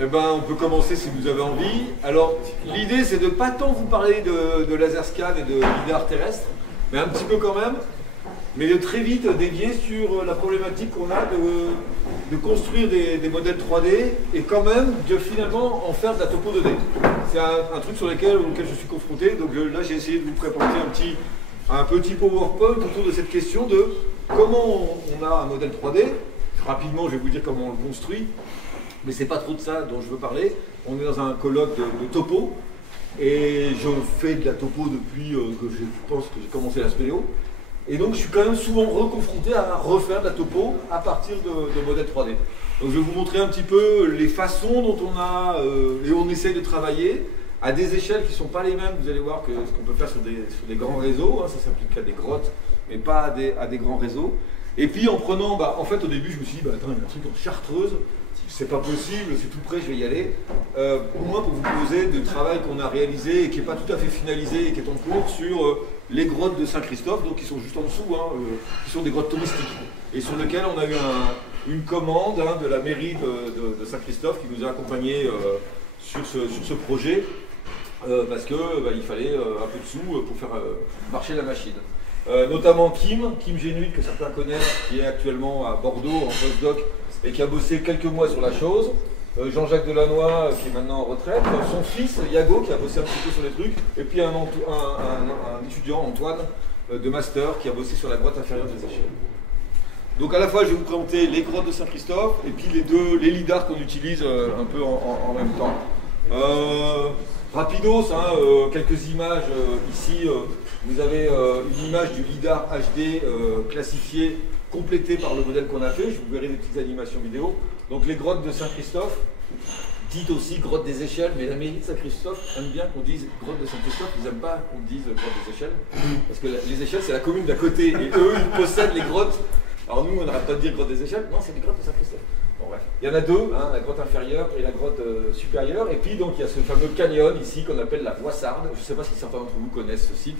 Eh ben, on peut commencer si vous avez envie. Alors, l'idée, c'est de ne pas tant vous parler de laser scan et de lidar terrestre, mais un petit peu quand même, mais de très vite dévier sur la problématique qu'on a de construire des modèles 3D et quand même de finalement en faire de la topo 2D. C'est un truc auquel je suis confronté, donc là j'ai essayé de vous préparer un petit PowerPoint autour de cette question de comment on a un modèle 3D. Rapidement, je vais vous dire comment on le construit, mais c'est pas trop de ça dont je veux parler. On est dans un colloque de topo, et je fais de la topo depuis que je pense que j'ai commencé la spéléo. Et donc je suis quand même souvent reconfronté à refaire de la topo à partir de modèles 3D. Donc je vais vous montrer un petit peu les façons dont on a et on essaye de travailler à des échelles qui ne sont pas les mêmes. Vous allez voir que ce qu'on peut faire sur des grands réseaux, hein, ça s'applique à des grottes, mais pas à des grands réseaux. Et puis en prenant, en fait au début je me suis dit, attends, il y a un truc en Chartreuse, c'est pas possible, c'est tout près, je vais y aller. Au moins pour vous poser du travail qu'on a réalisé et qui n'est pas tout à fait finalisé et qui est en cours sur les grottes de Saint-Christophe, donc qui sont juste en dessous, hein, qui sont des grottes touristiques, et sur lesquelles on a eu une commande de la mairie de Saint-Christophe qui nous a accompagnés sur ce projet, parce qu'il fallait un peu de sous pour faire marcher la machine. Notamment Kim Génuit, que certains connaissent, qui est actuellement à Bordeaux en postdoc et qui a bossé quelques mois sur la chose. Jean-Jacques Delannoy, qui est maintenant en retraite, son fils Yago, qui a bossé un petit peu sur les trucs, et puis un étudiant, Antoine, de master, qui a bossé sur la grotte inférieure des échelles. Donc à la fois, je vais vous présenter les grottes de Saint-Christophe, et puis les lidars qu'on utilise un peu en même temps. Rapidos, quelques images ici. Vous avez une image du lidar HD classifié, complété par le modèle qu'on a fait. Je vous verrai des petites animations vidéo. Donc les grottes de Saint-Christophe, dites aussi grotte des échelles, mais la mairie de Saint-Christophe aime bien qu'on dise grotte de Saint-Christophe, ils n'aiment pas qu'on dise grotte des échelles, parce que les échelles c'est la commune d'à côté, et eux ils possèdent les grottes. Alors nous on n'arrête pas de dire grotte des échelles, non c'est des grottes de Saint-Christophe. Bon bref, il y en a deux, la grotte inférieure et la grotte supérieure, et puis donc il y a ce fameux canyon ici qu'on appelle la Voissarde. Je ne sais pas si certains d'entre vous connaissent ce site,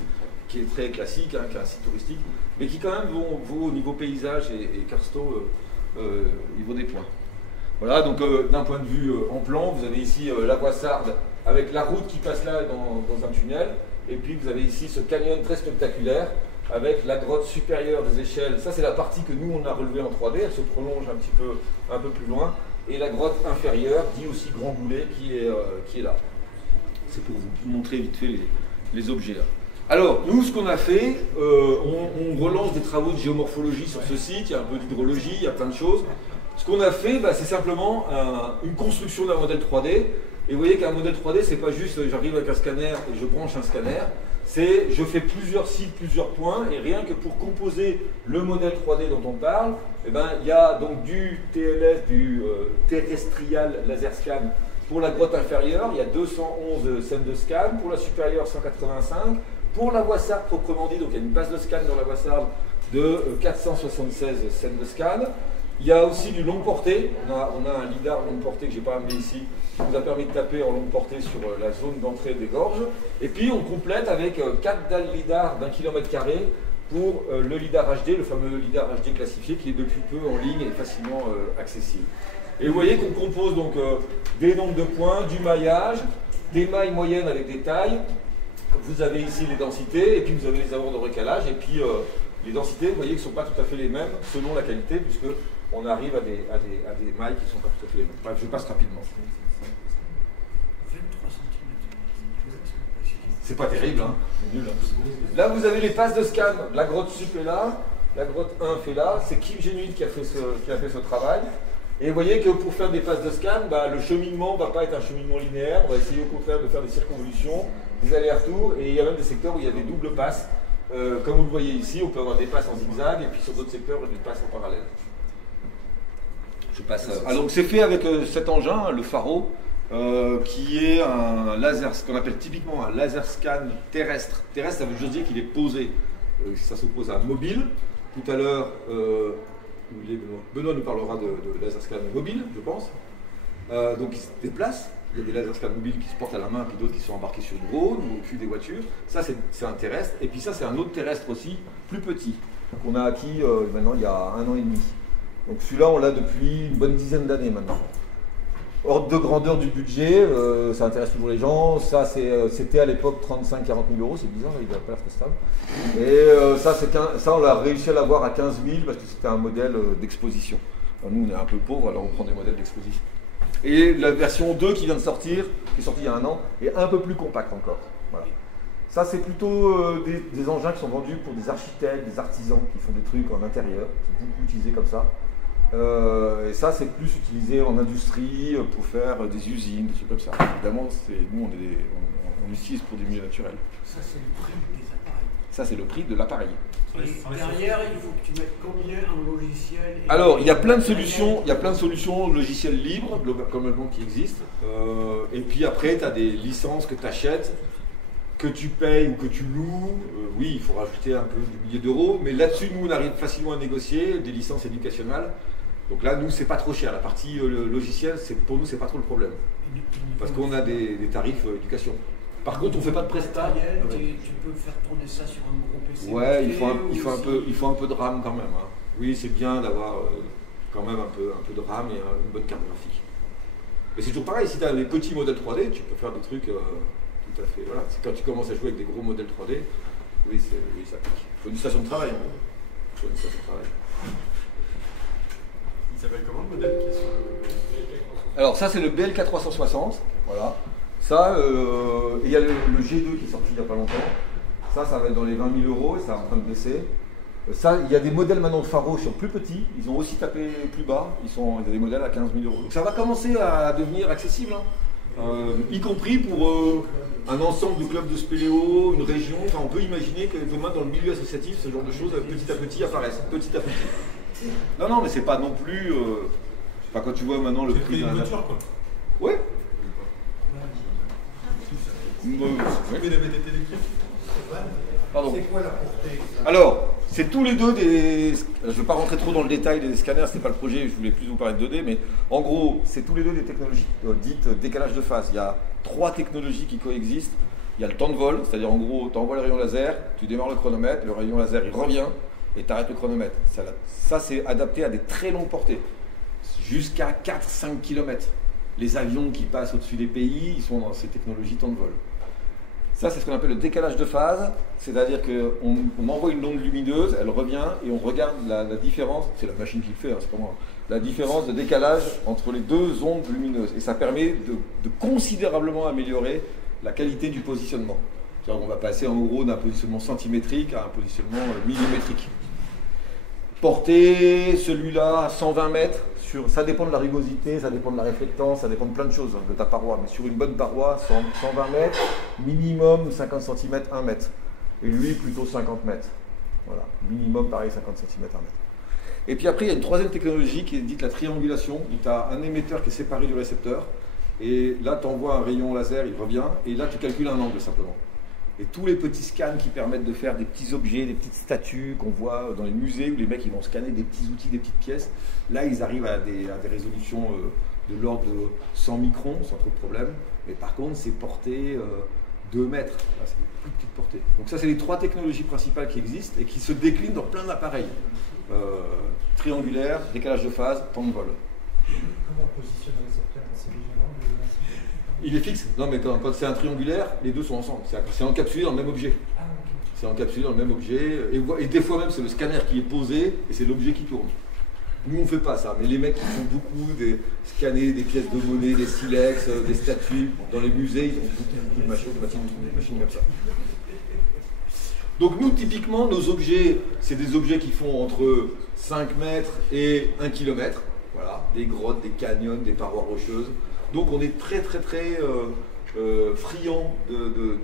qui est très classique, qui est un site touristique, mais qui quand même vaut au niveau paysage et carsto, il vaut des points. Voilà, donc d'un point de vue en plan, vous avez ici la Voissarde avec la route qui passe là dans un tunnel, et puis vous avez ici ce canyon très spectaculaire avec la grotte supérieure des échelles. Ça c'est la partie que nous on a relevée en 3D, elle se prolonge un peu plus loin, et la grotte inférieure, dit aussi Grand Goulet, qui est là. C'est pour vous montrer vite fait les objets là. Alors, nous, ce qu'on a fait, on relance des travaux de géomorphologie sur ce site, il y a un peu d'hydrologie, il y a plein de choses. Ce qu'on a fait, c'est simplement une construction d'un modèle 3D. Et vous voyez qu'un modèle 3D, c'est pas juste j'arrive avec un scanner et je branche un scanner, c'est je fais plusieurs sites, plusieurs points, et rien que pour composer le modèle 3D dont on parle, il y a donc du TLS, du Terrestrial Laser Scan, pour la grotte inférieure, il y a 211 scènes de scan, pour la supérieure 185, pour la Voissarde proprement dit, donc il y a une base de scan dans la Voissarde de 476 scènes de scan. Il y a aussi du longue portée, on a un lidar longue portée que je n'ai pas amené ici, qui nous a permis de taper en longue portée sur la zone d'entrée des gorges. Et puis on complète avec 4 dalles lidar d'1 km² pour le lidar HD, le fameux lidar HD classifié qui est depuis peu en ligne et facilement accessible. Et vous voyez qu'on compose donc des nombres de points, du maillage, des mailles moyennes avec des tailles. Vous avez ici les densités, et puis vous avez les abords de recalage, et puis les densités, vous voyez, qui ne sont pas tout à fait les mêmes selon la qualité, puisqu'on arrive à des mailles qui ne sont pas tout à fait les mêmes. Bref, je passe rapidement. 23 cm. C'est pas terrible, hein, c'est nul. Hein. Là, vous avez les passes de scan. La grotte sup est là, la grotte 1 fait là. C'est Kim Génuit qui a fait ce travail. Et vous voyez que pour faire des passes de scan, le cheminement ne va pas être un cheminement linéaire. On va essayer au contraire de faire des circonvolutions, des allers-retours. Et il y a même des secteurs où il y a des doubles passes. Comme vous le voyez ici, on peut avoir des passes en zigzag, et puis sur d'autres secteurs, des passes en parallèle. Je passe. Alors c'est fait avec cet engin, le Faro, qui est un laser, ce qu'on appelle typiquement un laser scan terrestre. Terrestre, ça veut juste dire qu'il est posé. Ça s'oppose à un mobile. Tout à l'heure, Benoît nous parlera de laser scan mobile, je pense. Donc il se déplace. Il y a des laser scans mobiles qui se portent à la main, puis d'autres qui sont embarqués sur drone ou au cul des voitures. Ça, c'est un terrestre. Et puis ça, c'est un autre terrestre aussi, plus petit, qu'on a acquis maintenant il y a 1 an et demi. Donc celui-là, on l'a depuis une bonne dizaine d'années maintenant. Ordre de grandeur du budget, ça intéresse toujours les gens. Ça, c'était à l'époque 35-40 000 euros, c'est bizarre, il n'a pas l'air très stable. Et ça, on l'a réussi à l'avoir à 15 000 parce que c'était un modèle d'exposition. Nous, on est un peu pauvres, alors on prend des modèles d'exposition. Et la version 2 qui vient de sortir, qui est sortie il y a un an, est un peu plus compacte encore. Voilà. Ça, c'est plutôt des engins qui sont vendus pour des architectes, des artisans qui font des trucs en intérieur. C'est beaucoup utilisé comme ça. Et ça, c'est plus utilisé en industrie pour faire des usines, des trucs comme ça. Évidemment, nous, on utilise pour des milieux naturels. Ça, c'est le prix des appareils. Ça, c'est le prix de l'appareil. Et derrière, il faut que tu mettes combien en logiciel Alors, il y a plein de solutions logicielles libres, globalement, qui existent. Et puis après, tu as des licences que tu achètes, que tu payes ou que tu loues. Oui, il faut rajouter un peu du millier d'euros. Mais là-dessus, nous, on arrive facilement à négocier des licences éducationnelles. Donc là, nous, c'est pas trop cher. La partie logicielle, pour nous, c'est pas trop le problème. Parce qu'on a des tarifs éducation. Par contre, on ne fait pas de prestat. Tu peux faire tourner ça sur un gros PC. Ouais, il faut un peu de RAM quand même. Hein. Oui, c'est bien d'avoir quand même un peu de RAM et une bonne carte graphique. Mais c'est toujours pareil, si tu as les petits modèles 3D, tu peux faire des trucs tout à fait. Voilà. Quand tu commences à jouer avec des gros modèles 3D, oui, ça pique. Il faut une station de travail. Il faut une station de travail. Il s'appelle comment le modèle qui est sur le... Alors ça c'est le BLK360, voilà. Ça, il y a le G2 qui est sorti il n'y a pas longtemps. Ça va être dans les 20 000 euros et ça est en train de baisser. Ça, il y a des modèles maintenant de Faro qui sont plus petits, ils ont aussi tapé plus bas, il y a des modèles à 15 000 euros. Donc ça va commencer à devenir accessible, hein. Y compris pour un ensemble de clubs de spéléo, une région. Enfin, on peut imaginer que demain dans le milieu associatif, ce genre de choses petit à petit apparaissent, petit à petit. Non, mais c'est pas non plus. Enfin, quand tu vois maintenant le prix d'une voiture, quoi. Ouais. Pardon. C'est quoi la portée? Alors, c'est tous les deux des. Je ne vais pas rentrer trop dans le détail des scanners, ce n'est pas le projet, je voulais plus vous parler de 2D, mais en gros, c'est tous les deux des technologies dites décalage de phase. Il y a 3 technologies qui coexistent. Il y a le temps de vol, c'est-à-dire en gros, tu envoies le rayon laser, tu démarres le chronomètre, le rayon laser il revient et tu arrêtes le chronomètre. Ça c'est adapté à des très longues portées, jusqu'à 4-5 km. Les avions qui passent au-dessus des pays, ils sont dans ces technologies temps de vol. Ça, c'est ce qu'on appelle le décalage de phase, c'est-à-dire qu'on envoie une onde lumineuse, elle revient et on regarde la différence, c'est la machine qui le fait, hein, c'est pas moi, la différence de décalage entre les deux ondes lumineuses. Et ça permet de considérablement améliorer la qualité du positionnement. C'est-à-dire qu'on va passer en gros d'un positionnement centimétrique à un positionnement millimétrique. Porter celui-là à 120 mètres, ça dépend de la rugosité, ça dépend de la réflectance, ça dépend de plein de choses de ta paroi. Mais sur une bonne paroi, 120 mètres, minimum 50 cm, 1 mètre. Et lui, plutôt 50 mètres. Voilà, minimum pareil, 50 cm, 1 mètre. Et puis après, il y a une troisième technologie qui est dite la triangulation, où tu as un émetteur qui est séparé du récepteur. Et là, tu envoies un rayon laser, il revient, et là, tu calcules un angle simplement. Et tous les petits scans qui permettent de faire des petits objets, des petites statues qu'on voit dans les musées où les mecs ils vont scanner des petits outils, des petites pièces, là ils arrivent à des résolutions de l'ordre de 100 microns sans trop de problème. Mais par contre, c'est porté 2 mètres. Là, c'est une plus petite portée. Donc ça, c'est les 3 technologies principales qui existent et qui se déclinent dans plein d'appareils. Triangulaire, décalage de phase, temps de vol. Comment on positionne le récepteur? C'est vigilant de Il est fixe. Non, mais quand c'est un triangulaire, les deux sont ensemble. C'est encapsulé dans le même objet. Ah, ok. C'est encapsulé dans le même objet. Et des fois même, c'est le scanner qui est posé et c'est l'objet qui tourne. Nous, on ne fait pas ça. Mais les mecs qui font beaucoup scanner des pièces de monnaie, des silex, des statues, dans les musées, ils ont beaucoup de machines comme ça. Donc nous, typiquement, nos objets, c'est des objets qui font entre 5 mètres et 1 km. Voilà, des grottes, des canyons, des parois rocheuses. Donc on est très friand de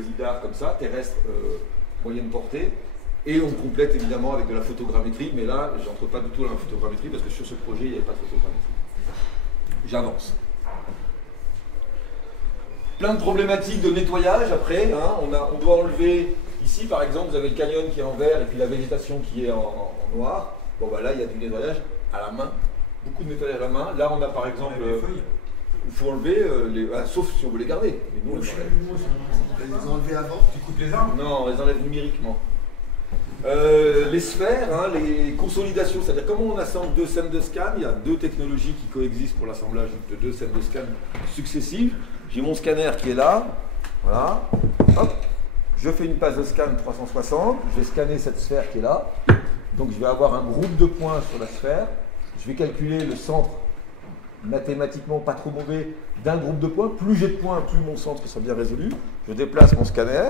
lidar comme ça, terrestre moyenne portée. Et on complète évidemment avec de la photogrammétrie, mais là, je n'entre pas du tout dans la photogrammétrie parce que sur ce projet, il n'y avait pas de photogrammétrie. J'avance. Plein de problématiques de nettoyage après. Hein. On doit enlever, ici par exemple, vous avez le canyon qui est en vert et puis la végétation qui est en noir. Bon bah là, il y a du nettoyage à la main. Beaucoup de nettoyage à la main. Là, on a par exemple, il faut enlever, sauf si on veut les garder. Mais nous, on les les enlever avant. Tu coupes les arbres? Non, on les enlève numériquement. Les sphères, hein, les consolidations, c'est-à-dire comment on assemble deux scènes de scan. Il y a deux technologies qui coexistent pour l'assemblage de deux scènes de scan successives. J'ai mon scanner qui est là, voilà, hop, je fais une passe de scan 360, je vais scanner cette sphère qui est là, donc je vais avoir un groupe de points sur la sphère, je vais calculer le centre mathématiquement pas trop mauvais d'un groupe de points, plus j'ai de points, plus mon centre sera bien résolu, je déplace mon scanner,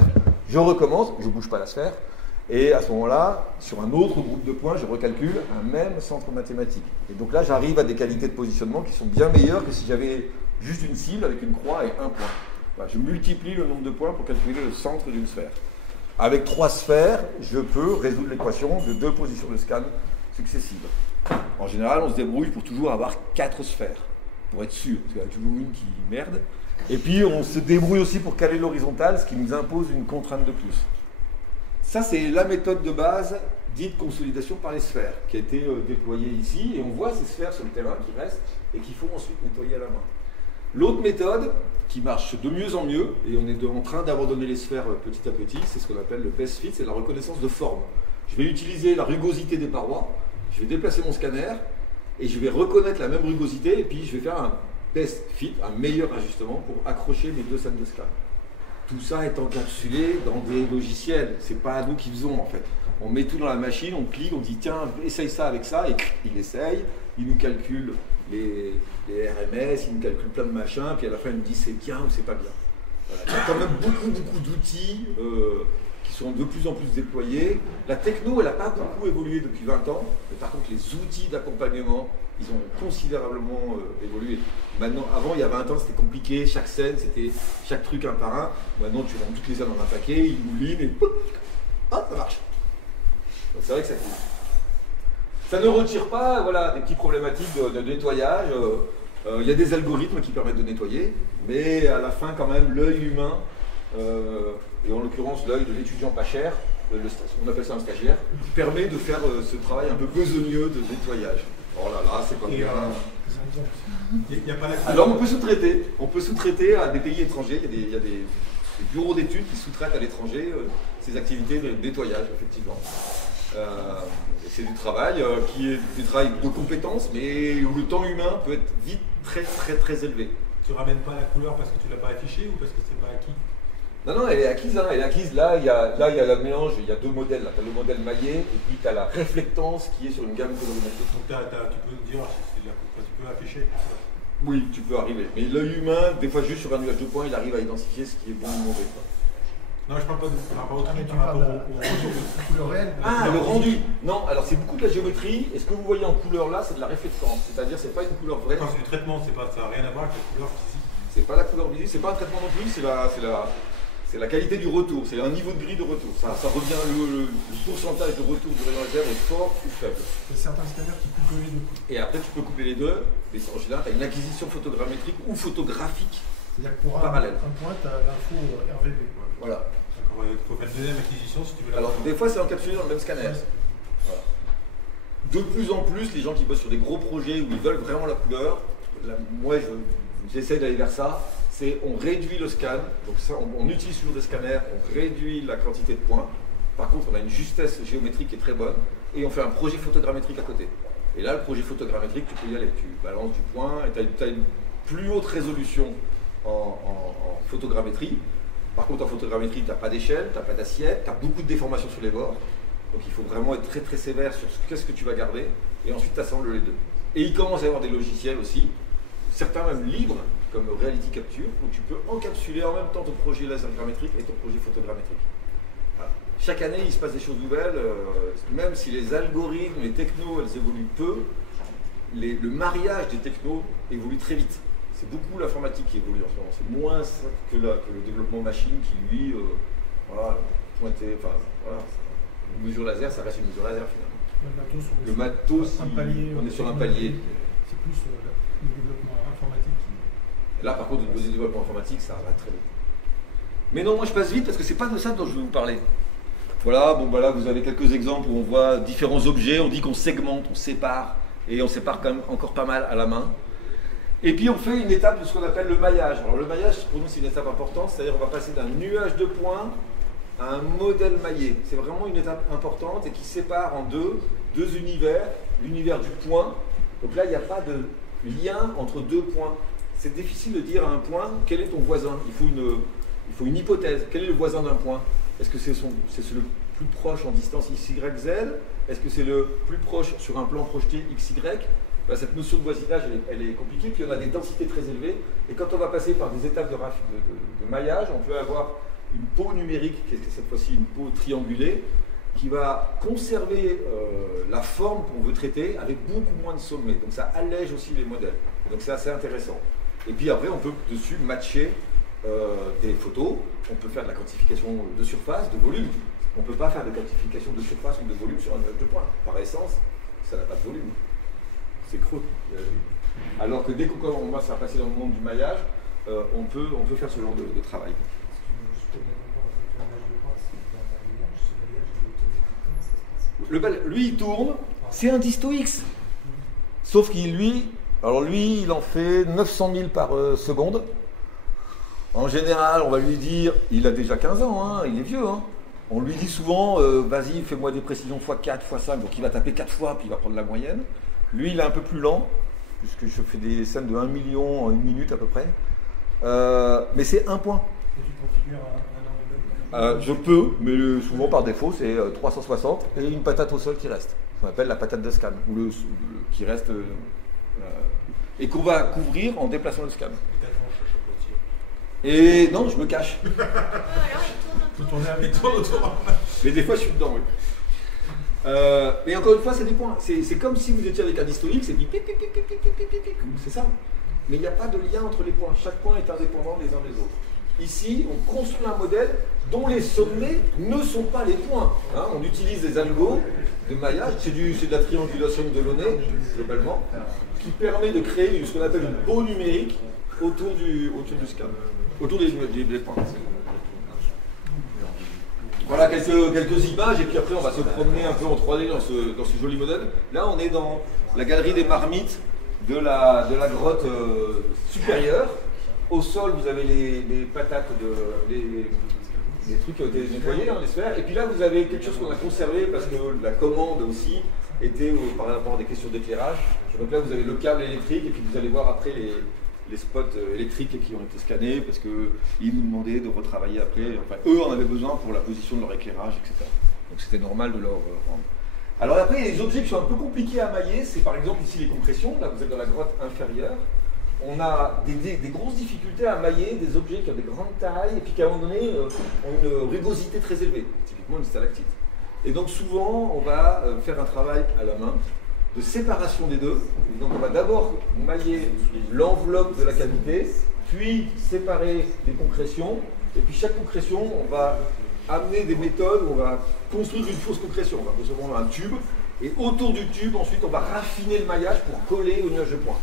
je recommence, je ne bouge pas la sphère, et à ce moment-là, sur un autre groupe de points, je recalcule un même centre mathématique. Et donc là, j'arrive à des qualités de positionnement qui sont bien meilleures que si j'avais juste une cible avec une croix et un point. Voilà, je multiplie le nombre de points pour calculer le centre d'une sphère. Avec 3 sphères, je peux résoudre l'équation de 2 positions de scan successives. En général, on se débrouille pour toujours avoir 4 sphères, pour être sûr, parce qu'il y en a toujours une qui merde. Et puis, on se débrouille aussi pour caler l'horizontale, ce qui nous impose une contrainte de plus. Ça, c'est la méthode de base dite consolidation par les sphères, qui a été déployée ici, et on voit ces sphères sur le terrain qui restent et qu'il faut ensuite nettoyer à la main. L'autre méthode, qui marche de mieux en mieux, et on est en train d'abandonner les sphères petit à petit, c'est ce qu'on appelle le best fit, c'est la reconnaissance de forme. Je vais utiliser la rugosité des parois, je vais déplacer mon scanner, et je vais reconnaître la même rugosité, et puis je vais faire un best fit, un meilleur ajustement pour accrocher mes deux scènes de scan. Tout ça est encapsulé dans des logiciels, c'est pas nous qui faisons en fait. On met tout dans la machine, on clique, on dit tiens, essaye ça avec ça, et il essaye, il nous calcule les RMS, il nous calcule plein de machins, puis à la fin il nous dit c'est bien ou c'est pas bien. Voilà. Il y a quand même beaucoup d'outils qui sont de plus en plus déployés. La techno, elle n'a pas beaucoup évolué depuis 20 ans, mais par contre les outils d'accompagnement, ils ont considérablement évolué. Maintenant, avant, il y a 20 ans, c'était compliqué, chaque scène, c'était chaque truc un par un. Maintenant, tu rentres toutes les scènes dans un paquet, ils moulinent et ça marche. C'est vrai que ça coûte. Ça ne retire pas voilà, des petites problématiques de nettoyage. Il y a des algorithmes qui permettent de nettoyer, mais à la fin, quand même, l'œil humain, et en l'occurrence l'œil de l'étudiant pas cher, on appelle ça un stagiaire, permet de faire ce travail un peu besogneux de nettoyage. Oh là là, c'est pas bien. Alors on peut sous-traiter à des pays étrangers, il y a des bureaux d'études qui sous-traitent à l'étranger ces activités de nettoyage, effectivement. C'est du travail qui est du travail de compétences, mais où le temps humain peut être vite très élevé. Tu ramènes pas la couleur parce que tu l'as pas affichée ou parce que c'est pas acquis? Non, elle est acquise. Hein, elle est acquise. Là, il y a le mélange, il y a deux modèles. Tu as le modèle maillé et puis tu as la réflectance qui est sur une gamme colorimétrique. Donc tu peux dire, tu peux afficher. Oui, tu peux arriver. Mais l'œil humain, des fois juste sur un nuage de points, il arrive à identifier ce qui est bon ou mauvais. Non, je parle pas par rapport au tri, par rapport au couleur réelle. Ah, le rendu. Non, alors c'est beaucoup de la géométrie. Et ce que vous voyez en couleur là, c'est de la réflectance. C'est-à-dire, c'est pas une couleur vraie. Quand c'est du traitement, ça n'a rien à voir avec la couleur visible. C'est pas la couleur visible, c'est pas un traitement non plus, c'est la qualité du retour, c'est un niveau de grille de retour. Ça revient, le pourcentage de retour du rayon laser est fort ou faible. Il y a certains scanners qui coupent les deux. Et après, tu peux couper les deux, mais en général, tu as une acquisition photogrammétrique ou photographique. C'est-à-dire que pour parallèle. un point, tu as l'info RVB. Voilà. Il faut faire une deuxième acquisition si tu veux. Alors, des fois, c'est encapsulé dans le même scanner. Voilà. De plus en plus, les gens qui bossent sur des gros projets où ils veulent vraiment la couleur, moi, j'essaie d'aller vers ça. C'est on réduit le scan, donc ça, on utilise toujours des scanners, on réduit la quantité de points. Par contre, on a une justesse géométrique qui est très bonne et on fait un projet photogrammétrique à côté. Et là, le projet photogrammétrique, tu peux y aller. Tu balances du point et tu as une plus haute résolution en photogrammétrie. Par contre, en photogrammétrie, tu n'as pas d'échelle, tu n'as pas d'assiette, tu as beaucoup de déformations sur les bords. Donc il faut vraiment être très sévère sur qu'est-ce que tu vas garder et ensuite tu assembles les deux. Et il commence à y avoir des logiciels aussi, certains même libres, comme Reality Capture, où tu peux encapsuler en même temps ton projet laser grammétrique et ton projet photogrammétrique. Voilà. Chaque année, il se passe des choses nouvelles, même si les algorithmes, les technos, elles évoluent peu, le mariage des technos évolue très vite. C'est beaucoup l'informatique qui évolue en ce moment, c'est moins que le développement machine qui, lui, pointé, enfin, voilà, une mesure laser, ça reste une mesure laser finalement. Le matos, on est sur un palier. C'est plus le développement informatique. Là, par contre, le développement informatique, ça va très vite. Mais non, moi je passe vite parce que c'est pas de ça dont je vais vous parler. Voilà, bon, bah là, vous avez quelques exemples où on voit différents objets, on dit qu'on segmente, on sépare, et on sépare quand même encore pas mal à la main. Et puis on fait une étape de ce qu'on appelle le maillage. Alors le maillage, pour nous, c'est une étape importante, c'est-à-dire on va passer d'un nuage de points à un modèle maillé. C'est vraiment une étape importante et qui sépare en deux univers, l'univers du point. Donc là, il n'y a pas de lien entre deux points. C'est difficile de dire à un point quel est ton voisin. Il faut une hypothèse. Quel est le voisin d'un point? Est-ce que c'est le plus proche en distance XY, Z? Est-ce que c'est le plus proche sur un plan projeté XY? Ben, cette notion de voisinage, elle est compliquée, puis on a des densités très élevées. Et quand on va passer par des étapes de maillage, on peut avoir une peau numérique, qui est cette fois-ci une peau triangulée, qui va conserver la forme qu'on veut traiter avec beaucoup moins de sommets. Donc ça allège aussi les modèles. Donc c'est assez intéressant. Et puis après, on peut dessus matcher des photos. On peut faire de la quantification de surface, de volume. On ne peut pas faire de quantification de surface ou de volume sur un nuage de points. Par essence, ça n'a pas de volume. C'est creux. Alors que dès qu'on commence à passer dans le monde du maillage, on peut faire ce genre de travail. Lui, il tourne, c'est un disto X. Sauf qu'il, lui, il en fait 900 000 par seconde. En général, on va lui dire, il a déjà 15 ans, hein, il est vieux. Hein. On lui dit souvent, vas-y, fais-moi des précisions x4, x5. Donc il va taper 4 fois, puis il va prendre la moyenne. Lui, il est un peu plus lent, puisque je fais des scènes de 1 million en 1 minute à peu près. Mais c'est un point. Et tu configures un angle de Je peux, mais souvent par défaut, c'est 360 et une patate au sol qui reste. On appelle la patate de scan, ou qui reste et qu'on va couvrir en déplaçant le scan. Et non, je me cache. Tout tourner avec Mais des fois, je suis dedans, oui. Mais encore une fois, c'est des points. C'est comme si vous étiez avec un disto X et puis pic, pic, pic, pic, pic, pic, pic, pic, pic. C'est ça. Mais il n'y a pas de lien entre les points. Chaque point est indépendant les uns des autres. Ici, on construit un modèle dont les sommets ne sont pas les points. Hein, on utilise des algos de maillage, c'est de la triangulation de Delaunay, globalement, qui permet de créer ce qu'on appelle une peau numérique autour du scan, autour des points. Voilà quelques images, et puis après on va se promener un peu en 3D dans ce joli modèle. Là, on est dans la galerie des marmites de la grotte supérieure. Au sol, vous avez les patates, les trucs nettoyés, les sphères. Et puis là, vous avez quelque chose qu'on a conservé parce que la commande aussi était par rapport à des questions d'éclairage. Donc là, vous avez le câble électrique et puis vous allez voir après les spots électriques qui ont été scannés parce qu'ils nous demandaient de retravailler après. Enfin, eux en avaient besoin pour la position de leur éclairage, etc. Donc c'était normal de leur rendre. Alors après, il y a des objets qui sont un peu compliqués à mailler. C'est par exemple ici les compressions. Là, vous êtes dans la grotte inférieure. On a des grosses difficultés à mailler des objets qui ont des grandes tailles et puis qui à un moment donné ont une rugosité très élevée, typiquement une stalactite. Et donc souvent on va faire un travail à la main de séparation des deux. Et donc on va d'abord mailler l'enveloppe de la cavité, puis séparer les concrétions, et puis chaque concrétion on va amener des méthodes où on va construire une fausse concrétion. On va concevoir un tube, et autour du tube ensuite on va raffiner le maillage pour coller au nuage de points.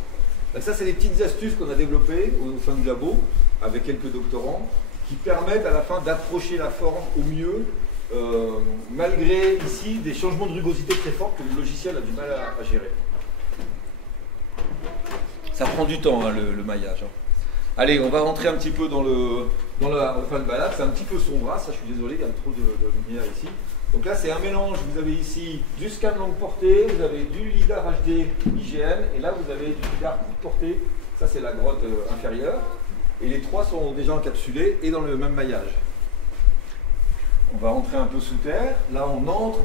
Donc ça, c'est des petites astuces qu'on a développées au sein du labo avec quelques doctorants qui permettent à la fin d'approcher la forme au mieux, malgré ici des changements de rugosité très forts que le logiciel a du mal à gérer. Ça prend du temps, hein, le maillage. Hein. Allez, on va rentrer un petit peu dans la fin de balade. C'est un petit peu sombre, ça, je suis désolé, il y a trop de lumière ici. Donc là, c'est un mélange. Vous avez ici du scan longue portée, vous avez du lidar HD IGN, et là, vous avez du lidar courte portée. Ça, c'est la grotte inférieure. Et les trois sont déjà encapsulés et dans le même maillage. On va rentrer un peu sous terre. Là, on entre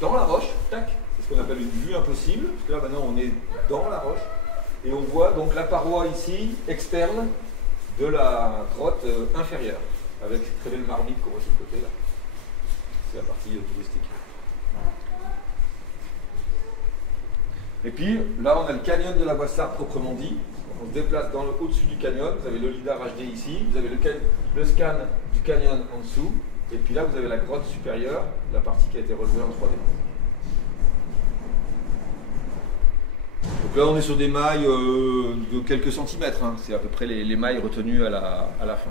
dans la roche. Tac. C'est ce qu'on appelle une vue impossible. Parce que là, maintenant, on est dans la roche. Et on voit donc la paroi ici, externe, de la grotte inférieure. Avec cette très belle marmite qu'on voit sur le côté là. C'est la partie touristique. Et puis là, on a le canyon de la Boissarde proprement dit. On se déplace au-dessus du canyon. Vous avez le lidar HD ici. Vous avez le scan du canyon en dessous. Et puis là, vous avez la grotte supérieure, la partie qui a été relevée en 3D. Donc là, on est sur des mailles de quelques centimètres. Hein. C'est à peu près les mailles retenues à la fin.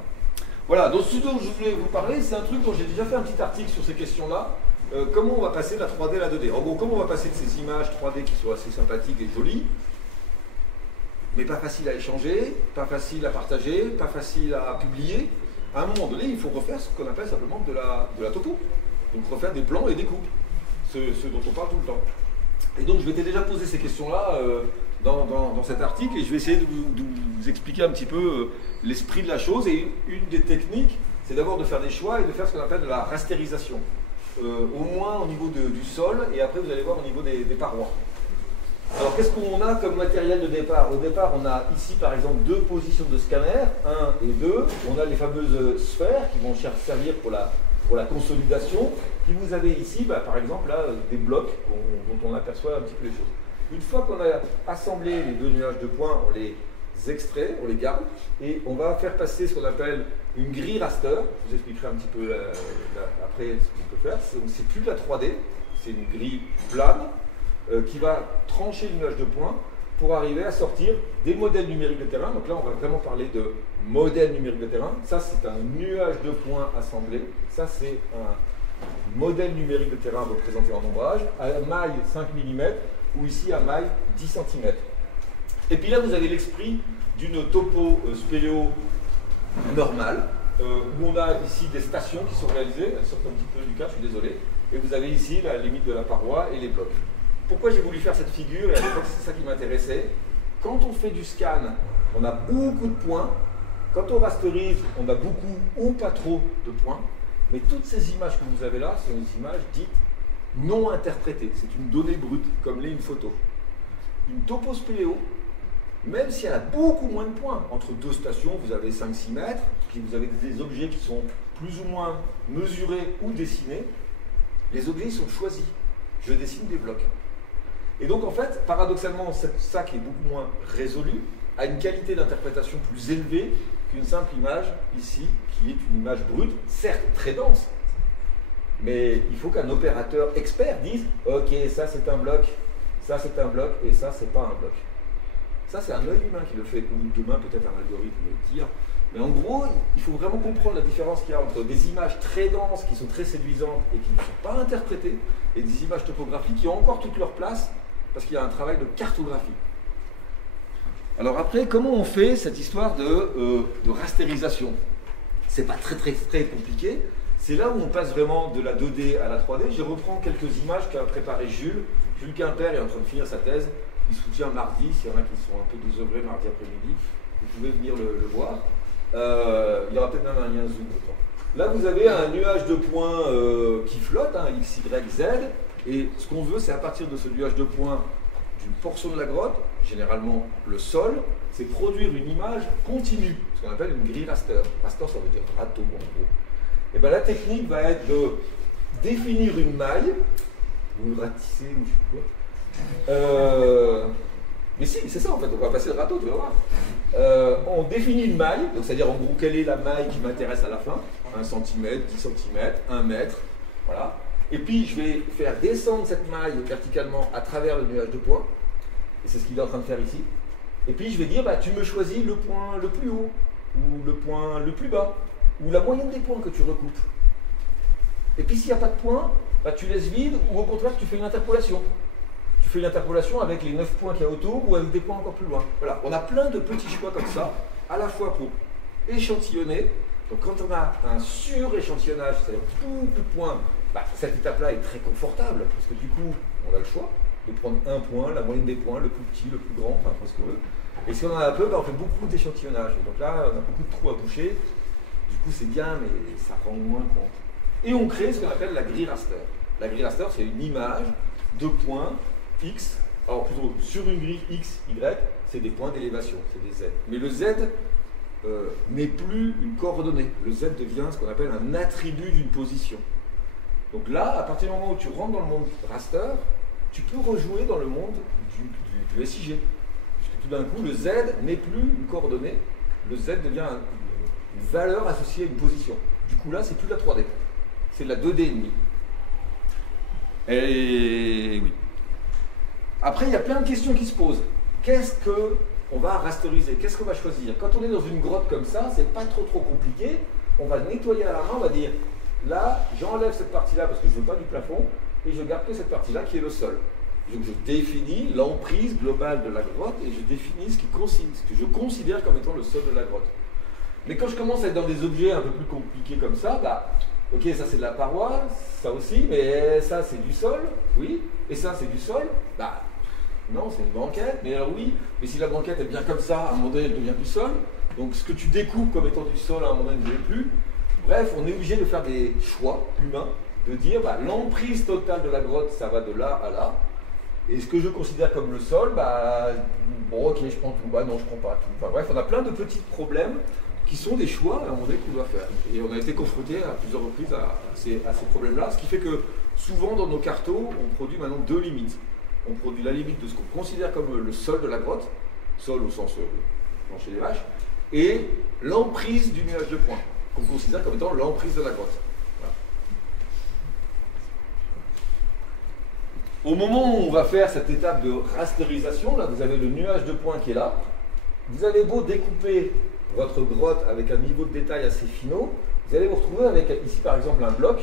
Voilà, donc ce dont je voulais vous parler, c'est un truc dont j'ai déjà fait un petit article sur ces questions-là. Comment on va passer de la 3D à la 2D? En gros, comment on va passer de ces images 3D qui sont assez sympathiques et jolies, mais pas faciles à échanger, pas faciles à partager, pas faciles à publier, à un moment donné, il faut refaire ce qu'on appelle simplement de la topo. Donc refaire des plans et des coupes, ce dont on parle tout le temps. Et donc je m'étais déjà posé ces questions-là dans cet article et je vais essayer de vous expliquer un petit peu l'esprit de la chose. Et une des techniques, c'est d'abord de faire des choix et de faire ce qu'on appelle de la rastérisation. Au moins au niveau du sol et après vous allez voir au niveau des parois. Alors qu'est-ce qu'on a comme matériel de départ? Au départ on a ici par exemple deux positions de scanner, 1 et 2. On a les fameuses sphères qui vont servir pour la consolidation. Puis vous avez ici par exemple là, des blocs dont on aperçoit un petit peu les choses. Une fois qu'on a assemblé les deux nuages de points, on les extrait, on les garde et on va faire passer ce qu'on appelle une grille raster. Je vous expliquerai un petit peu après ce qu'on peut faire. C'est plus de la 3D, c'est une grille plane qui va trancher le nuage de points pour arriver à sortir des modèles numériques de terrain. Donc là, on va vraiment parler de modèle numérique de terrain. Ça, c'est un nuage de points assemblé. Ça, c'est un modèle numérique de terrain représenté en ombrage à maille 5 mm ou ici à maille 10 cm. Et puis là, vous avez l'esprit d'une topo spéléo normale, où on a ici des stations qui sont réalisées. Elles sortent un petit peu du cadre, je suis désolé. Et vous avez ici la limite de la paroi et les blocs. Pourquoi j'ai voulu faire cette figure? Et à l'époque, c'est ça qui m'intéressait. Quand on fait du scan, on a beaucoup de points. Quand on rasterise, on a beaucoup ou pas trop de points. Mais toutes ces images que vous avez là, sont des images dites non interprétées. C'est une donnée brute, comme l'est une photo. Une topo spéléo, même si elle a beaucoup moins de points, entre deux stations, vous avez 5-6 mètres, puis vous avez des objets qui sont plus ou moins mesurés ou dessinés, les objets sont choisis. Je dessine des blocs. Et donc en fait, paradoxalement, ça qui est beaucoup moins résolu, a une qualité d'interprétation plus élevée qu'une simple image ici, qui est une image brute, certes très dense, mais il faut qu'un opérateur expert dise « Ok, ça c'est un bloc, ça c'est un bloc, et ça c'est pas un bloc ». Ça c'est un œil humain qui le fait, ou demain peut-être un algorithme le tire. Mais en gros, il faut vraiment comprendre la différence qu'il y a entre des images très denses, qui sont très séduisantes et qui ne sont pas interprétées, et des images topographiques qui ont encore toute leur place, parce qu'il y a un travail de cartographie. Alors après, comment on fait cette histoire de rastérisation? C'est pas très compliqué. C'est là où on passe vraiment de la 2D à la 3D. Je reprends quelques images qu'a préparé Jules. Jules Quimper est en train de finir sa thèse. Il soutient mardi, s'il y en a qui sont un peu désœuvrés mardi après-midi, vous pouvez venir le voir. Il y aura peut-être même un lien Zoom. Là, vous avez un nuage de points qui flotte, X, Y, Z. Et ce qu'on veut, c'est à partir de ce nuage de points d'une portion de la grotte, généralement le sol, c'est produire une image continue, ce qu'on appelle une grille raster. Raster, ça veut dire râteau en gros. Et bien la technique va être de définir une maille, ou ratisser, ou je sais quoi. Mais si, c'est ça en fait, on va passer le râteau, tu vas voir. On définit une maille, donc c'est-à-dire en gros quelle est la maille qui m'intéresse à la fin, 1 cm, 10 cm, 1 mètre, voilà. Et puis je vais faire descendre cette maille verticalement à travers le nuage de points. Et c'est ce qu'il est en train de faire ici. Et puis je vais dire, tu me choisis le point le plus haut, ou le point le plus bas, ou la moyenne des points que tu recoupes. Et puis s'il n'y a pas de points, tu laisses vide, ou au contraire tu fais une interpolation. Tu fais une interpolation avec les 9 points qu'il y a autour, ou avec des points encore plus loin. Voilà, on a plein de petits choix comme ça, à la fois pour échantillonner. Donc quand on a un suréchantillonnage, c'est-à-dire beaucoup de points, cette étape-là est très confortable, parce que du coup, on a le choix de prendre un point, la moyenne des points, le plus petit, le plus grand, enfin, ce qu'on veut. Et si on en a peu, on fait beaucoup d'échantillonnage. Donc là, on a beaucoup de trous à boucher. Du coup, c'est bien, mais ça rend moins compte. Et on crée ce qu'on appelle la grille raster. La grille raster, c'est une image de points X, alors plutôt sur une grille X, Y, c'est des points d'élévation, c'est des Z. Mais le Z n'est plus une coordonnée. Le Z devient ce qu'on appelle un attribut d'une position. Donc là, à partir du moment où tu rentres dans le monde raster, tu peux rejouer dans le monde du SIG. Parce que tout d'un coup, le Z n'est plus une coordonnée, le Z devient une valeur associée à une position. Du coup là, c'est plus de la 3D, c'est de la 2D et demi. Et oui. Après, il y a plein de questions qui se posent. Qu'est-ce qu'on va rasteriser? Qu'est-ce qu'on va choisir? Quand on est dans une grotte comme ça, c'est pas trop compliqué. On va nettoyer à la main, on va dire là, j'enlève cette partie-là parce que je ne veux pas du plafond et je garde que cette partie-là qui est le sol. Donc je définis l'emprise globale de la grotte et je définis ce que je considère comme étant le sol de la grotte. Mais quand je commence à être dans des objets un peu plus compliqués comme ça, bah, ok, ça c'est de la paroi, ça aussi, mais ça c'est du sol, oui, et ça c'est du sol, bah non, c'est une banquette, mais alors oui, mais si la banquette est bien comme ça, à un moment donné elle devient du sol, donc ce que tu découpes comme étant du sol, à un moment donné ne l'est plus. Bref, on est obligé de faire des choix humains, de dire bah, l'emprise totale de la grotte, ça va de là à là, et ce que je considère comme le sol, bah bon ok, je prends tout, bah non, je prends pas tout. Enfin bref, on a plein de petits problèmes qui sont des choix à un moment donné qu'on doit faire. Et on a été confronté à plusieurs reprises à ces problèmes-là, ce qui fait que souvent dans nos cartos, on produit maintenant deux limites. On produit la limite de ce qu'on considère comme le sol de la grotte, sol au sens plancher des vaches, et l'emprise du nuage de points, qu'on considère comme étant l'emprise de la grotte. Voilà. Au moment où on va faire cette étape de rasterisation, là vous avez le nuage de points qui est là, vous avez beau découper votre grotte avec un niveau de détail assez finaux, vous allez vous retrouver avec ici par exemple un bloc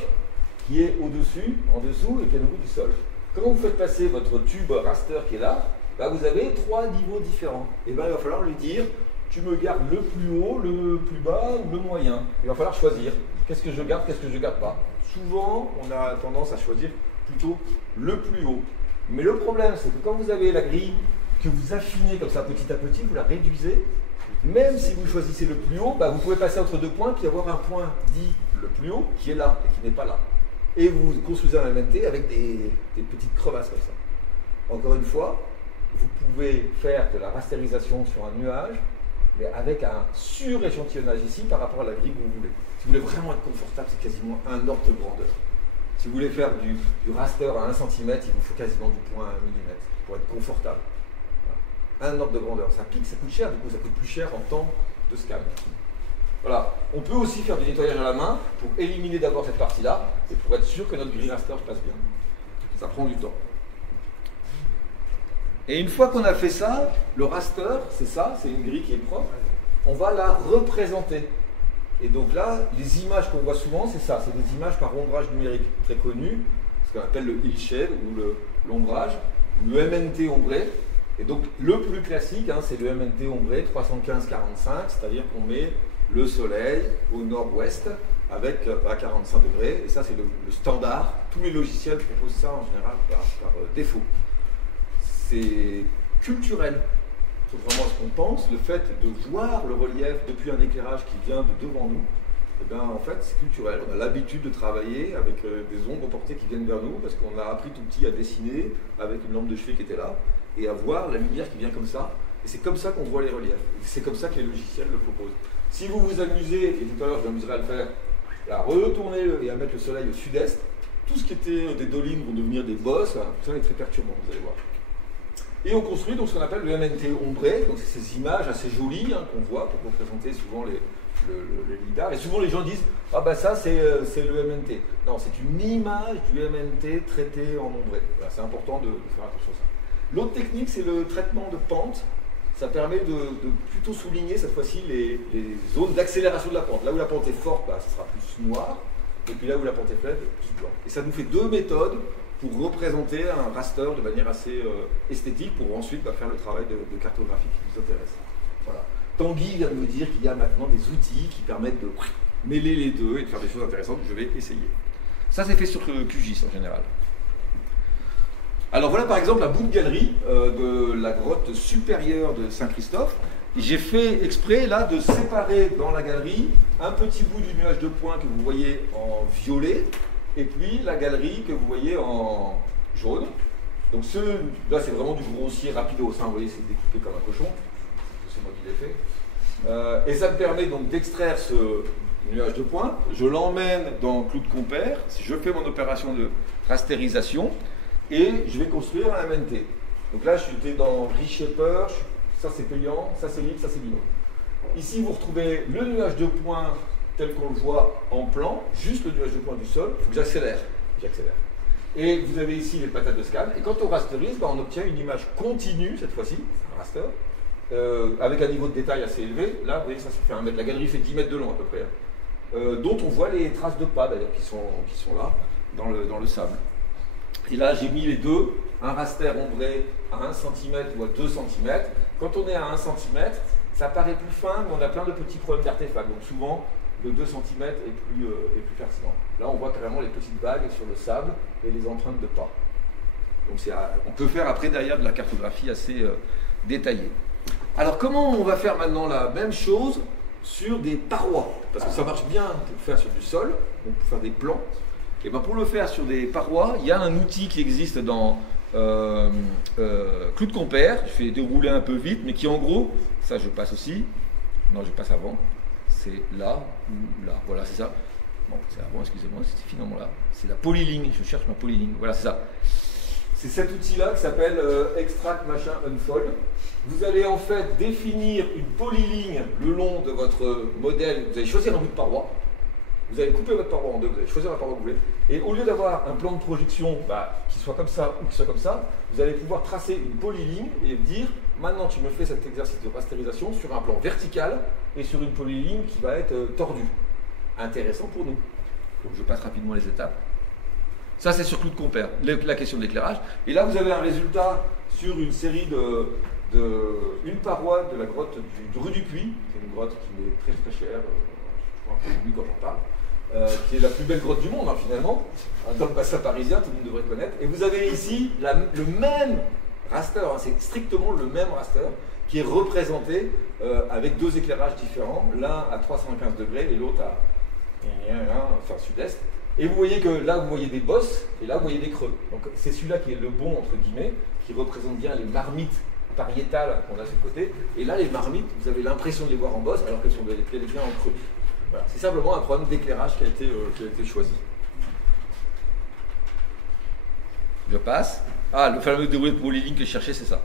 qui est au-dessus, en dessous et qui est au niveau du sol. Comment vous faites passer votre tube raster qui est là, bah vous avez trois niveaux différents. Et bien il va falloir lui dire, tu me gardes le plus haut, le plus bas ou le moyen. Il va falloir choisir, qu'est-ce que je garde, qu'est-ce que je garde pas. Souvent on a tendance à choisir plutôt le plus haut. Mais le problème c'est que quand vous avez la grille que vous affinez comme ça petit à petit, vous la réduisez. Même si vous choisissez le plus haut, bah vous pouvez passer entre deux points puis avoir un point dit le plus haut qui est là et qui n'est pas là. Et vous construisez un MNT avec des petites crevasses comme ça. Encore une fois, vous pouvez faire de la rastérisation sur un nuage, mais avec un sur-échantillonnage ici par rapport à la grille que vous voulez. Si vous voulez vraiment être confortable, c'est quasiment un ordre de grandeur. Si vous voulez faire du raster à 1 cm, il vous faut quasiment du point à 1 mm pour être confortable. Un ordre de grandeur. Ça pique, ça coûte cher, du coup ça coûte plus cher en temps de scan. Voilà. On peut aussi faire du nettoyage à la main pour éliminer d'abord cette partie-là et pour être sûr que notre grille raster passe bien. Ça prend du temps. Et une fois qu'on a fait ça, le raster, c'est ça, c'est une grille qui est propre, on va la représenter. Et donc là, les images qu'on voit souvent, c'est ça, c'est des images par ombrage numérique très connues, ce qu'on appelle le hillshade ou l'ombrage, ou le MNT ombré. Et donc le plus classique, hein, c'est le MNT ombré 315-45, c'est-à-dire qu'on met le soleil au nord-ouest avec à 45 degrés, et ça c'est le standard. Tous les logiciels proposent ça en général par défaut. C'est culturel, contrairement à ce qu'on pense, le fait de voir le relief depuis un éclairage qui vient de devant nous, eh bien, en fait c'est culturel. On a l'habitude de travailler avec des ombres portées qui viennent vers nous parce qu'on a appris tout petit à dessiner avec une lampe de chevet qui était là et à voir la lumière qui vient comme ça, et c'est comme ça qu'on voit les reliefs, c'est comme ça que les logiciels le proposent. Si vous vous amusez, et tout à l'heure je m'amuserai à le faire, à retourner et à mettre le soleil au sud-est, tout ce qui était des dolines vont devenir des bosses, tout ça est très perturbant, vous allez voir. Et on construit donc ce qu'on appelle le MNT ombré, donc c'est ces images assez jolies hein, qu'on voit pour représenter souvent les lidars, et souvent les gens disent « Ah bah ça c'est le MNT ». Non, c'est une image du MNT traité en ombré. Voilà, c'est important de faire attention à ça. L'autre technique, c'est le traitement de pente. Ça permet de plutôt souligner cette fois-ci les zones d'accélération de la pente. Là où la pente est forte, bah, ça sera plus noir, et puis là où la pente est faible, plus blanc. Et ça nous fait deux méthodes pour représenter un raster de manière assez esthétique, pour ensuite faire le travail de cartographie qui nous intéresse. Voilà. Tanguy vient de me dire qu'il y a maintenant des outils qui permettent de mêler les deux et de faire des choses intéressantes. Je vais essayer. Ça, c'est fait sur QGIS en général. Alors voilà par exemple un bout de galerie de la grotte supérieure de Saint-Christophe. J'ai fait exprès là de séparer dans la galerie un petit bout du nuage de points que vous voyez en violet et puis la galerie que vous voyez en jaune. Donc là c'est vraiment du grossier rapido, ça, vous voyez c'est découpé comme un cochon, c'est moi qui l'ai fait. Et ça me permet donc d'extraire ce nuage de points, je l'emmène dans Clou de Compère, je fais mon opération de rastérisation, et je vais construire un MNT. Donc là, j'étais dans ReShaper, ça c'est payant, ça c'est libre, ça c'est libre. Ici, vous retrouvez le nuage de points tel qu'on le voit en plan, juste le nuage de points du sol. Il faut que j'accélère. J'accélère. Et vous avez ici les patates de scan. Et quand on rasterise, on obtient une image continue, cette fois-ci, c'est un raster, avec un niveau de détail assez élevé. Là, vous voyez, ça fait 1 mètre. La galerie fait 10 mètres de long à peu près. Dont on voit les traces de pas, d'ailleurs, qui sont là, dans le sable. Et là, j'ai mis les deux, un raster ombré à 1 cm ou à 2 cm. Quand on est à 1 cm, Ça paraît plus fin, mais on a plein de petits problèmes d'artefacts. Donc souvent, le 2 cm est plus pertinent. Là, on voit carrément les petites vagues sur le sable et les empreintes de pas. Donc on peut faire après derrière de la cartographie assez détaillée. Alors comment on va faire maintenant la même chose sur des parois? Parce que ça marche bien pour faire sur du sol, donc pour faire des plans. Et bien pour le faire sur des parois, il y a un outil qui existe dans Clou de Compère. Je vais dérouler un peu vite, mais qui en gros, ça je passe aussi. Non, je passe avant. C'est là ou là. Voilà, c'est ça. Bon, c'est avant, excusez-moi, c'était finalement là. C'est la polyligne. Je cherche ma polyligne. Voilà, c'est ça. C'est cet outil-là qui s'appelle Extract Machin Unfold. Vous allez en fait définir une polyligne le long de votre modèle. Vous allez choisir un bout de paroi. Vous allez couper votre paroi en deux. Vous allez choisir la paroi que vous voulez. Et au lieu d'avoir un plan de projection qui soit comme ça ou qui soit comme ça, vous allez pouvoir tracer une polyligne et dire maintenant tu me fais cet exercice de rasterisation sur un plan vertical et sur une polyligne qui va être tordue. Intéressant pour nous. Donc je passe rapidement les étapes. Ça, c'est sur Clou de Compère, la question de l'éclairage. Et là, vous avez un résultat sur une série une paroi de la grotte du Rue du Puy. C'est une grotte qui est très très chère, je crois un peu oublié quand j'en parle, qui est la plus belle grotte du monde, finalement, dans le bassin parisien, tout le monde devrait connaître. Et vous avez ici le même raster, c'est strictement le même raster, qui est représenté avec deux éclairages différents, l'un à 315 degrés et l'autre à sud-est. Et vous voyez que là, vous voyez des bosses, et là, vous voyez des creux. Donc c'est celui-là qui est le bon, entre guillemets, qui représente bien les marmites pariétales qu'on a sur le côté. Et là, les marmites, vous avez l'impression de les voir en bosse, alors qu'elles sont bien en creux. Voilà. C'est simplement un problème d'éclairage qui a été choisi. Je passe. Ah, le fameux déroulé de polyligne que je cherchais, c'est ça.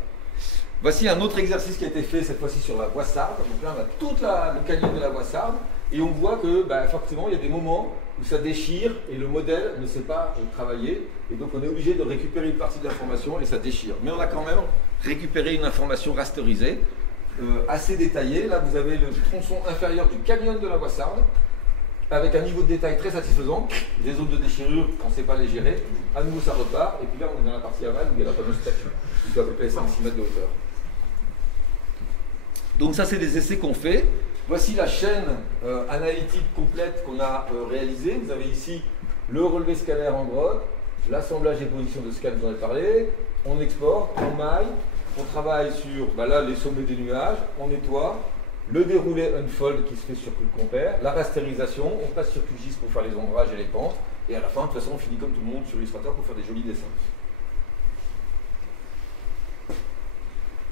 Voici un autre exercice qui a été fait, cette fois-ci sur la Voissarde. Donc là, on a tout le canyon de la Voissarde. Et on voit que, forcément, il y a des moments où ça déchire et le modèle ne sait pas travailler. Et donc, on est obligé de récupérer une partie de l'information et ça déchire. Mais on a quand même récupéré une information rasterisée, assez détaillée. Là, vous avez le tronçon inférieur du canyon de la Voissarde, avec un niveau de détail très satisfaisant. Des zones de déchirure, on ne sait pas les gérer. À nouveau, ça repart. Et puis là, on est dans la partie aval où il y a la fameuse statue, qui doit à peu près 5-6 mètres de hauteur. Donc ça, c'est des essais qu'on fait. Voici la chaîne analytique complète qu'on a réalisée. Vous avez ici le relevé scalaire en grotte, l'assemblage et position de scan, vous en avez parlé. On exporte, on maille, on travaille sur là, les sommets des nuages, on nettoie, le déroulé unfold qui se fait sur Clou de Compère, la rasterisation, on passe sur QGIS pour faire les ombrages et les pentes, et à la fin, de toute façon, on finit comme tout le monde sur Illustrator pour faire des jolis dessins.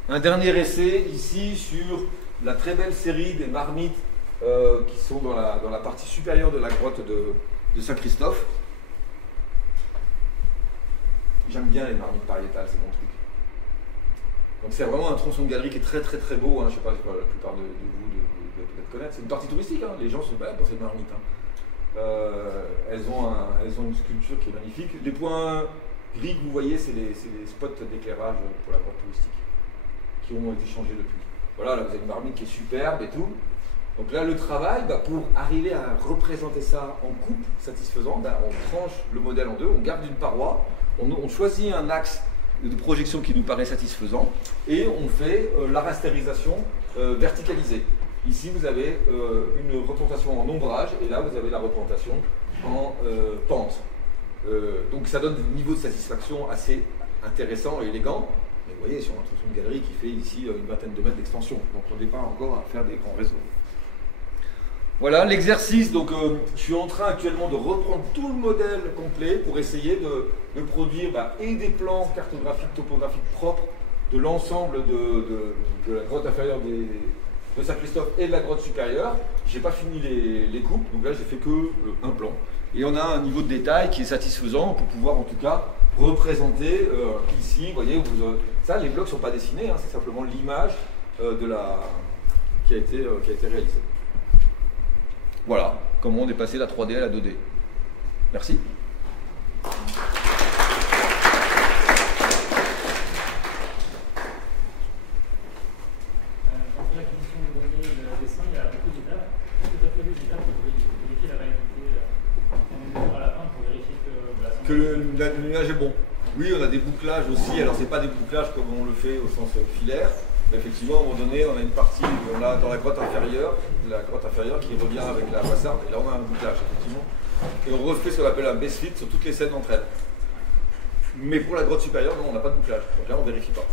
Un dernier essai ici sur la très belle série des marmites qui sont dans la partie supérieure de la grotte de Saint-Christophe. J'aime bien les marmites pariétales, c'est mon truc. Donc c'est vraiment un tronçon de galerie qui est très très très beau, je ne sais pas, la plupart de vous devez peut-être connaître. C'est une partie touristique, les gens se baladent dans ces marmites. Elles ont une sculpture qui est magnifique. Les points gris que vous voyez, c'est les spots d'éclairage pour la grotte touristique qui ont été changés depuis. Voilà, là vous avez une marmite qui est superbe et tout. Donc là, le travail, pour arriver à représenter ça en coupe satisfaisant, on tranche le modèle en deux, on garde une paroi, on choisit un axe de projection qui nous paraît satisfaisant et on fait la rasterisation verticalisée. Ici, vous avez une représentation en ombrage et là, vous avez la représentation en pente. Donc ça donne des niveaux de satisfaction assez intéressants et élégants. Mais vous voyez, sur un tronçon de galerie qui fait ici une vingtaine de mètres d'extension. Donc on n'est pas encore à faire des grands réseaux. Voilà l'exercice. Donc je suis en train actuellement de reprendre tout le modèle complet pour essayer de produire et des plans cartographiques, topographiques propres de l'ensemble de la grotte inférieure de Saint-Christophe et de la grotte supérieure. Je n'ai pas fini les coupes, donc là j'ai fait que un plan. Et on a un niveau de détail qui est satisfaisant pour pouvoir en tout cas représenter ici, vous voyez, ça les blocs ne sont pas dessinés, c'est simplement l'image qui a été réalisée. Voilà comment on est passé de la 3D à la 2D. Merci. Que le nuage est bon. Oui, on a des bouclages aussi. Alors, c'est pas des bouclages comme on le fait au sens filaire. Mais effectivement, à un moment donné, on a une partie, on a dans la grotte inférieure qui revient avec la mansarde, et là on a un bouclage, effectivement. Et on refait ce qu'on appelle un base fit sur toutes les scènes d'entre elles. Mais pour la grotte supérieure, non, on n'a pas de bouclage. Donc là, on ne vérifie pas.